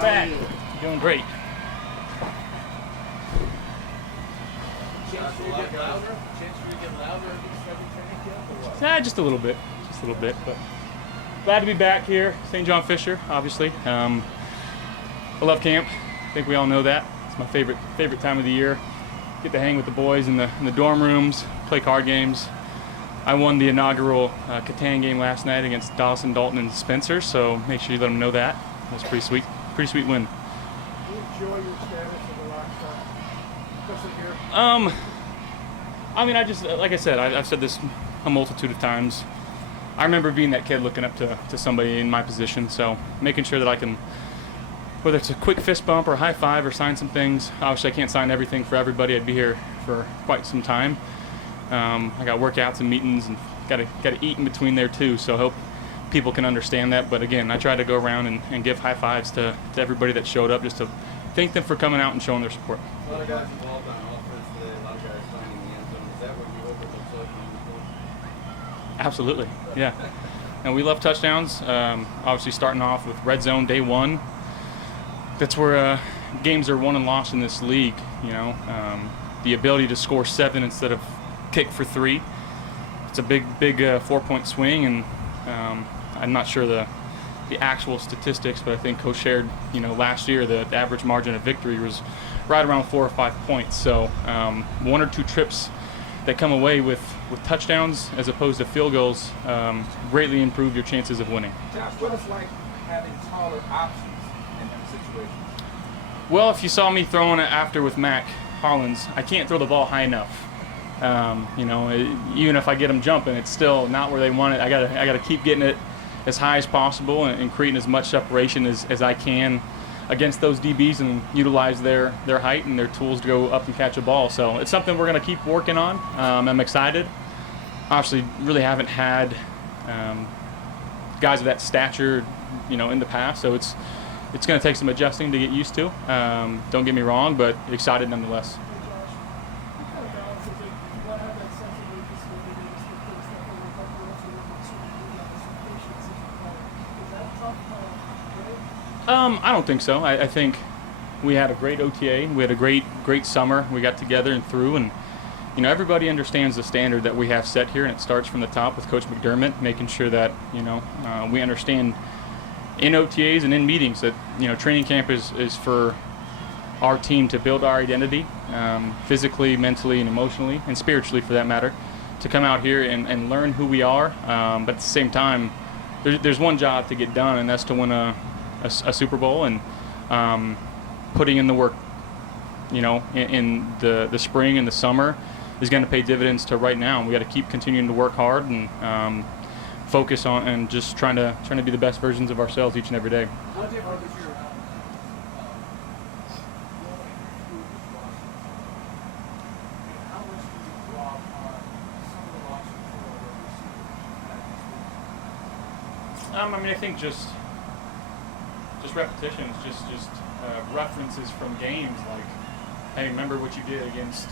Back. Doing great. Chance for you to get louder? Chance for you to get louder against every training camp or what? Just a little bit. Just a little bit. But glad to be back here. St. John Fisher, obviously. I love camp. I think we all know that. It's my favorite time of the year. Get to hang with the boys in the dorm rooms, play card games. I won the inaugural Catan game last night against Dawson, Dalton, and Spencer, so make sure you let them know that. It was pretty sweet. Pretty sweet win. Do you enjoy your status as a rock star? Especially here? I mean, I just, like I said, I've said this a multitude of times. I remember being that kid looking up to somebody in my position, so making sure that I can, whether it's a quick fist bump or a high five or sign some things. Obviously, I can't sign everything for everybody. I'd be here for quite some time. I got workouts and meetings and got to eat in between there too, so I hope people can understand that. But again, I try to go around and give high fives to everybody that showed up, just to thank them for coming out and showing their support. A lot of guys involved on offense today, a lot of guys finding the end zone. Is that what you hope it looks like on the field? Absolutely, yeah. And we love touchdowns. Obviously starting off with red zone day one. That's where games are won and lost in this league, you know. The ability to score 7 instead of kick for 3. It's a big 4-point swing, and I'm not sure the actual statistics, but I think Coach shared, last year the average margin of victory was right around 4 or 5 points. So 1 or 2 trips that come away with touchdowns as opposed to field goals greatly improve your chances of winning. Josh, what it's like having taller options in them situations? Well, if you saw me throwing it after with Mac Hollins, I can't throw the ball high enough. Even if I get them jumping, it's still not where they want it. I gotta keep getting it as high as possible and creating as much separation as I can against those DBs and utilize their height and their tools to go up and catch a ball. So it's something we're gonna keep working on. I'm excited. Obviously, really haven't had guys of that stature, in the past. So it's gonna take some adjusting to get used to. Don't get me wrong, but excited nonetheless. I don't think so. I think we had a great OTA. We had a great summer. We got together and through, and everybody understands the standard that we have set here, and it starts from the top with Coach McDermott, making sure that we understand in OTAs and in meetings that training camp is for our team to build our identity, physically, mentally, and emotionally, and spiritually for that matter, to come out here and learn who we are. But at the same time, there's one job to get done, and that's to win a Super Bowl, and putting in the work, in the spring and the summer is going to pay dividends to right now. And we got to keep continuing to work hard and focus on and just trying to be the best versions of ourselves each and every day. What difference is your how much do you draw on some of the losses for I think just repetitions, just references from games, like, hey, remember what you did against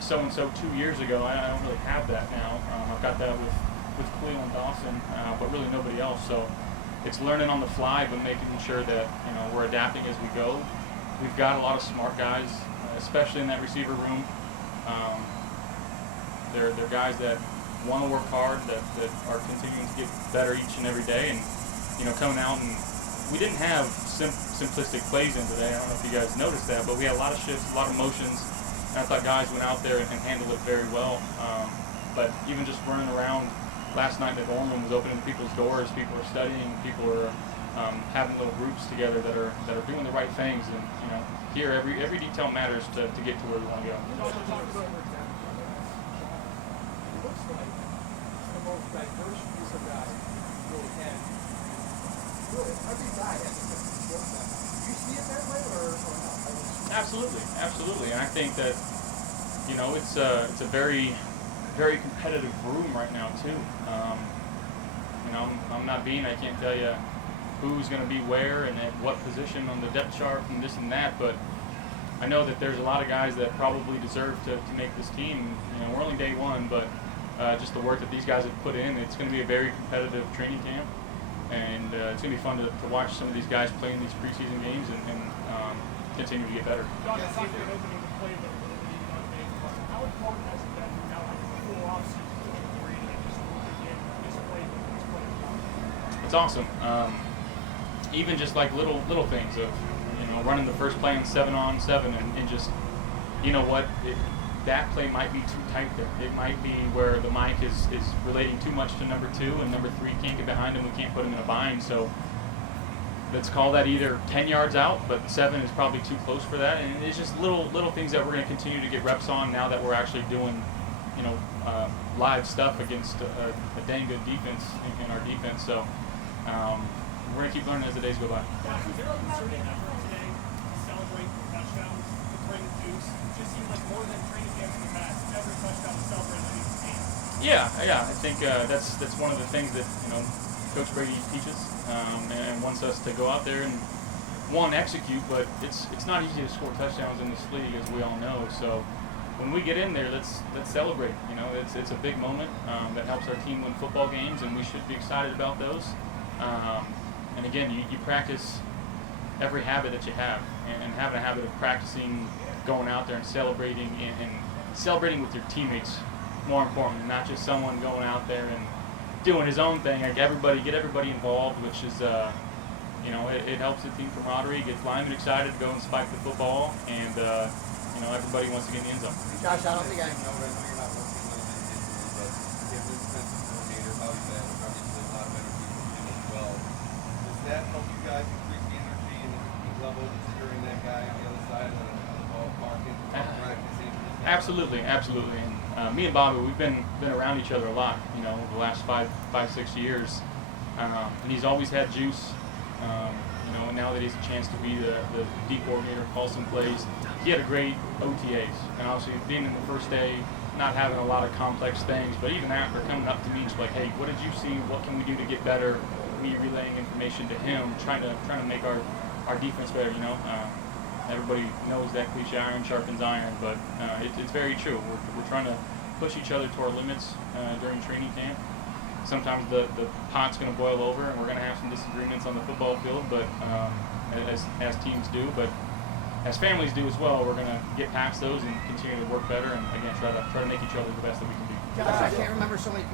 so-and-so 2 years ago. I don't really have that now. I've got that with Cleo and Dawson, but really nobody else. So it's learning on the fly, but making sure that we're adapting as we go. We've got a lot of smart guys, especially in that receiver room. They're guys that want to work hard, that are continuing to get better each and every day, and coming out, and we didn't have simplistic plays in today. I don't know if you guys noticed that, but we had a lot of shifts, a lot of motions, and I thought guys went out there and handled it very well. But even just running around last night, the dorm room was opening people's doors. People are studying. People are having little groups together that are doing the right things. And here every detail matters to get to where we want to go. it looks like the most diverse piece of guys really had. Really, every guy has a different skill set. Do you see it that way, or not? Absolutely, and I think that it's a very competitive room right now too. I'm not I can't tell you who's going to be where and at what position on the depth chart and this and that, but I know that there's a lot of guys that probably deserve to make this team. We're only day one, but just the work that these guys have put in, it's going to be a very competitive training camp. and it's going to be fun to watch some of these guys play in these preseason games and continue to get better. John, it's not an opening to play the league on day one. How important has it been now having a full offseason to integrate and just begin this play? It's awesome. Even just like little things of running the first play on 7-on-7 and just that play might be too tight there. It might be where the mic is relating too much to number 2 and number 3 can't get behind him. We can't put him in a bind. So let's call that either 10 yards out, but 7 is probably too close for that. And it's just little things that we're going to continue to get reps on now that we're actually doing live stuff against a dang good defense in our defense. So we're going to keep learning as the days go by. Was there a concerted effort today to celebrate touchdowns, to bring juice? It just seems like more than training camps in the past, every touchdown is celebrated in the game. Yeah. I think that's one of the things that Coach Brady teaches and wants us to go out there and execute. But it's not easy to score touchdowns in this league, as we all know. So when we get in there, let's celebrate. It's a big moment that helps our team win football games, and we should be excited about those. And again, you practice every habit that you have, and having a habit of practicing going out there and celebrating and celebrating with your teammates, more importantly, not just someone going out there and doing his own thing. Like get everybody involved, which is it helps the team camaraderie, gets linemen excited to go and spike the football, and everybody wants to get in the end zone. Josh, I don't think I know right now you're not working on individually, but if this defensive coordinator, obviously a lot of better people in as well. Does that help you guys increase the energy and the level of securing that guy on the other side of the ballpark and practicing? Absolutely. And me and Bobby, we've been around each other a lot, over the last 5, 6 years. And he's always had juice. And now that he's a chance to be the D coordinator, call some plays. He had a great OTAs, and obviously being in the first day, not having a lot of complex things, but even after coming up to me, just like, hey, what did you see? What can we do to get better? Me relaying information to him, trying to make our defense better. Everybody knows that cliche, iron sharpens iron, but it's very true. We're trying to push each other to our limits during training camp. Sometimes the pot's going to boil over, and we're going to have some disagreements on the football field, but as teams do, but as families do as well. We're going to get past those and continue to work better, and again try to make each other the best that we can be. Josh, I can't remember so many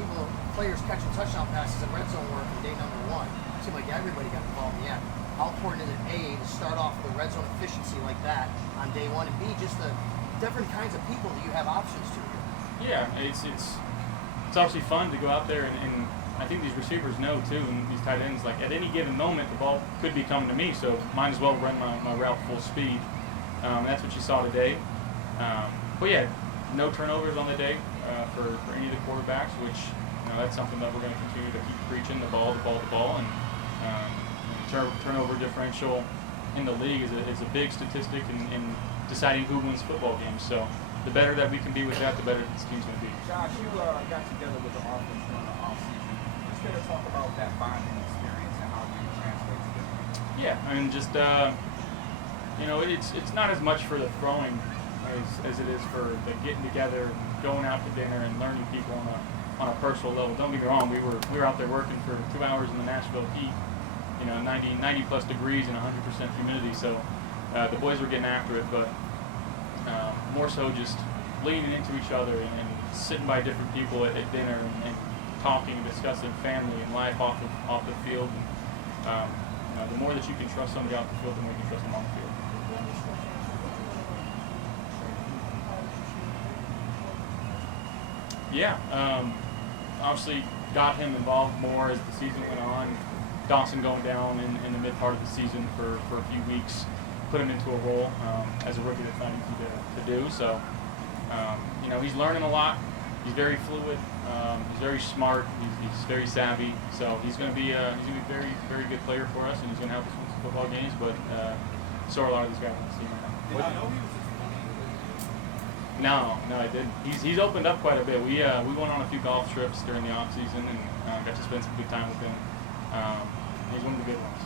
players catching touchdown passes in red zone work on day number 1. It seemed like everybody got involved in the end. How important is it, A, to start off the red zone efficiency like that on day 1, and B, just the different kinds of people that you have options to here? Yeah, it's obviously fun to go out there, and I think these receivers know too, and these tight ends, like at any given moment the ball could be coming to me, so might as well run my route full speed. That's what you saw today. But yeah, no turnovers on the day for any of the quarterbacks, which that's something that we're going to continue to keep preaching, the ball, and turnover differential in the league is a big statistic in deciding who wins football games. So the better that we can be with that, the better this team's going to be. Josh, you got together with the offense during the offseason. Just going to talk about that bonding experience and how you translate together. Yeah, I mean, just it's not as much for the throwing as it is for the getting together, going out to dinner, and learning people on a personal level. Don't get me wrong, we were out there working for 2 hours in the Nashville heat, 90 plus degrees and 100% humidity. So the boys were getting after it, but more so just leaning into each other and sitting by different people at dinner and talking and discussing family and life off the field. And, the more that you can trust somebody off the field, the more you can trust them on the field. Yeah, obviously got him involved more as the season went on. Dawson going down in the mid part of the season for a few weeks, put him into a role as a rookie that's not easy to do. So, he's learning a lot. He's very fluid. He's very smart. He's very savvy. So he's going to be a very, very good player for us, and he's going to help us win some football games. But so are a lot of these guys on the team right now. Did you know he was just funny? No, I didn't. He's opened up quite a bit. We went on a few golf trips during the off season and got to spend some good time with him. He's one of the good ones.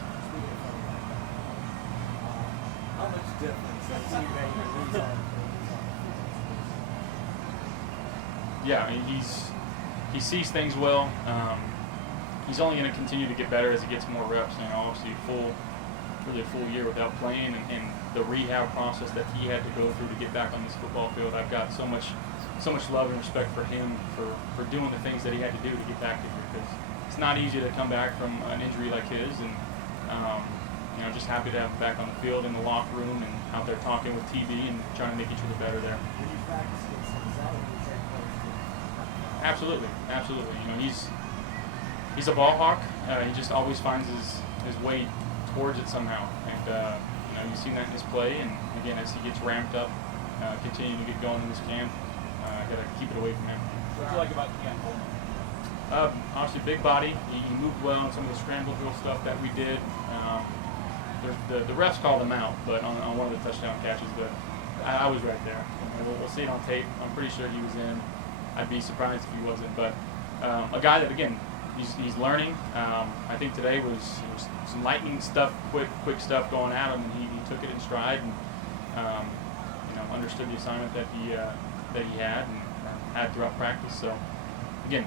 How much difference that teammate leads on? Yeah, I mean, he sees things well. he's only going to continue to get better as he gets more reps. You know, obviously really a full year without playing, and the rehab process that he had to go through to get back on this football field. I've got so much love and respect for him for doing the things that he had to do to get back to here, because it's not easy to come back from an injury like his. And you know, just happy to have him back on the field, in the locker room, and out there talking with TV and trying to make each other better there. When you practice against him, is that what he's head coach too? Absolutely. You know, he's a ball hawk. He just always finds his way towards it somehow, and you know, you've seen that in his play. And again, as he gets ramped up, continuing to get going in this camp, got to keep it away from him. What do you like about Cam Coleman? Obviously, big body. He moved well in some of the scramble drill stuff that we did. The refs called him out, but on one of the touchdown catches, but I was right there. You know, we'll see it on tape. I'm pretty sure he was in. I'd be surprised if he wasn't. But a guy that, again, he's learning. I think today was some lightning stuff, quick stuff going at him, and he took it in stride and you know, understood the assignment that he had and had throughout practice. So again,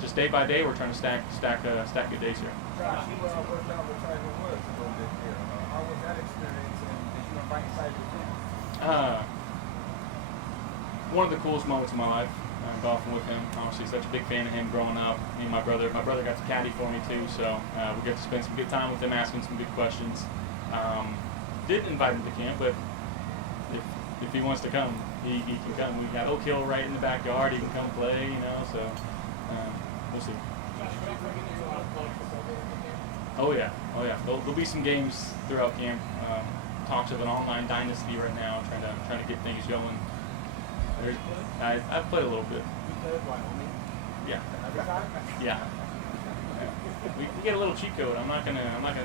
just day by day, we're trying to stack good days here. Josh, you worked out with Tiger Woods a little bit here. How was that experience, and did you invite Tiger with him? One of the coolest moments of my life, golfing with him. Obviously, such a big fan of him growing up. Me and my brother got to caddy for me too, so we got to spend some good time with him, asking some good questions. Didn't invite him to camp, but if he wants to come, he can come. We got Oak Hill right in the backyard. He can come play, you know. So we'll see. Oh yeah. There'll be some games throughout camp. Talks of an online dynasty right now, trying to get things going. I've played a little bit. Yeah. Yeah. We get a little cheat code. I'm not gonna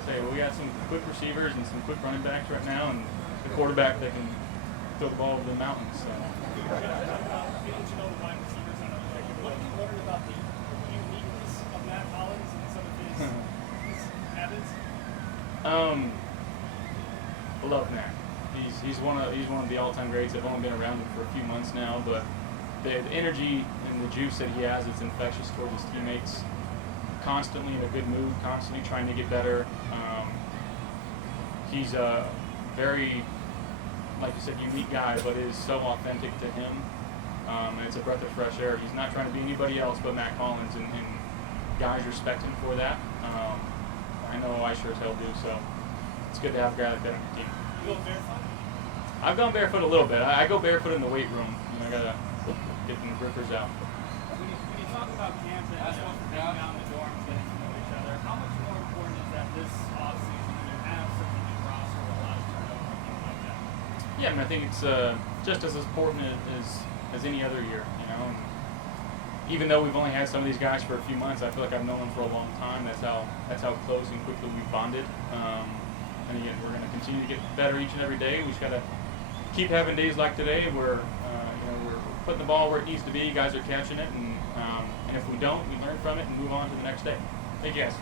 say. Well, we got some quick receivers and some quick running backs right now, and the quarterback that can throw the ball over the mountains. So. What do you learn about the uniqueness of Matt Collins and some of his habits? I love Matt. He's one of the all-time greats. I've only been around him for a few months now, but the energy and the juice that he has, it's infectious towards his teammates. Constantly in a good mood, constantly trying to get better. He's a very, like you said, unique guy, but is so authentic to him. And it's a breath of fresh air. He's not trying to be anybody else but Matt Collins, and guys respect him for that. I know I sure as hell do, so it's good to have a guy like that on your team. You go barefoot? I've gone barefoot a little bit. I go barefoot in the weight room. You know, I gotta get the grippers out. When you talk about camp and being out in the dorms, getting to know each other, how much more important is that this offseason when you have such a new roster with a lot of turnover and things like that? Yeah, I mean, I think it's just as important as any other year, you know. And even though we've only had some of these guys for a few months, I feel like I've known them for a long time. That's how close and quickly we've bonded. And again, we're going to continue to get better each and every day. We just got to keep having days like today where you know, we're putting the ball where it needs to be. Guys are catching it, and if we don't, we learn from it and move on to the next day. Thank you guys.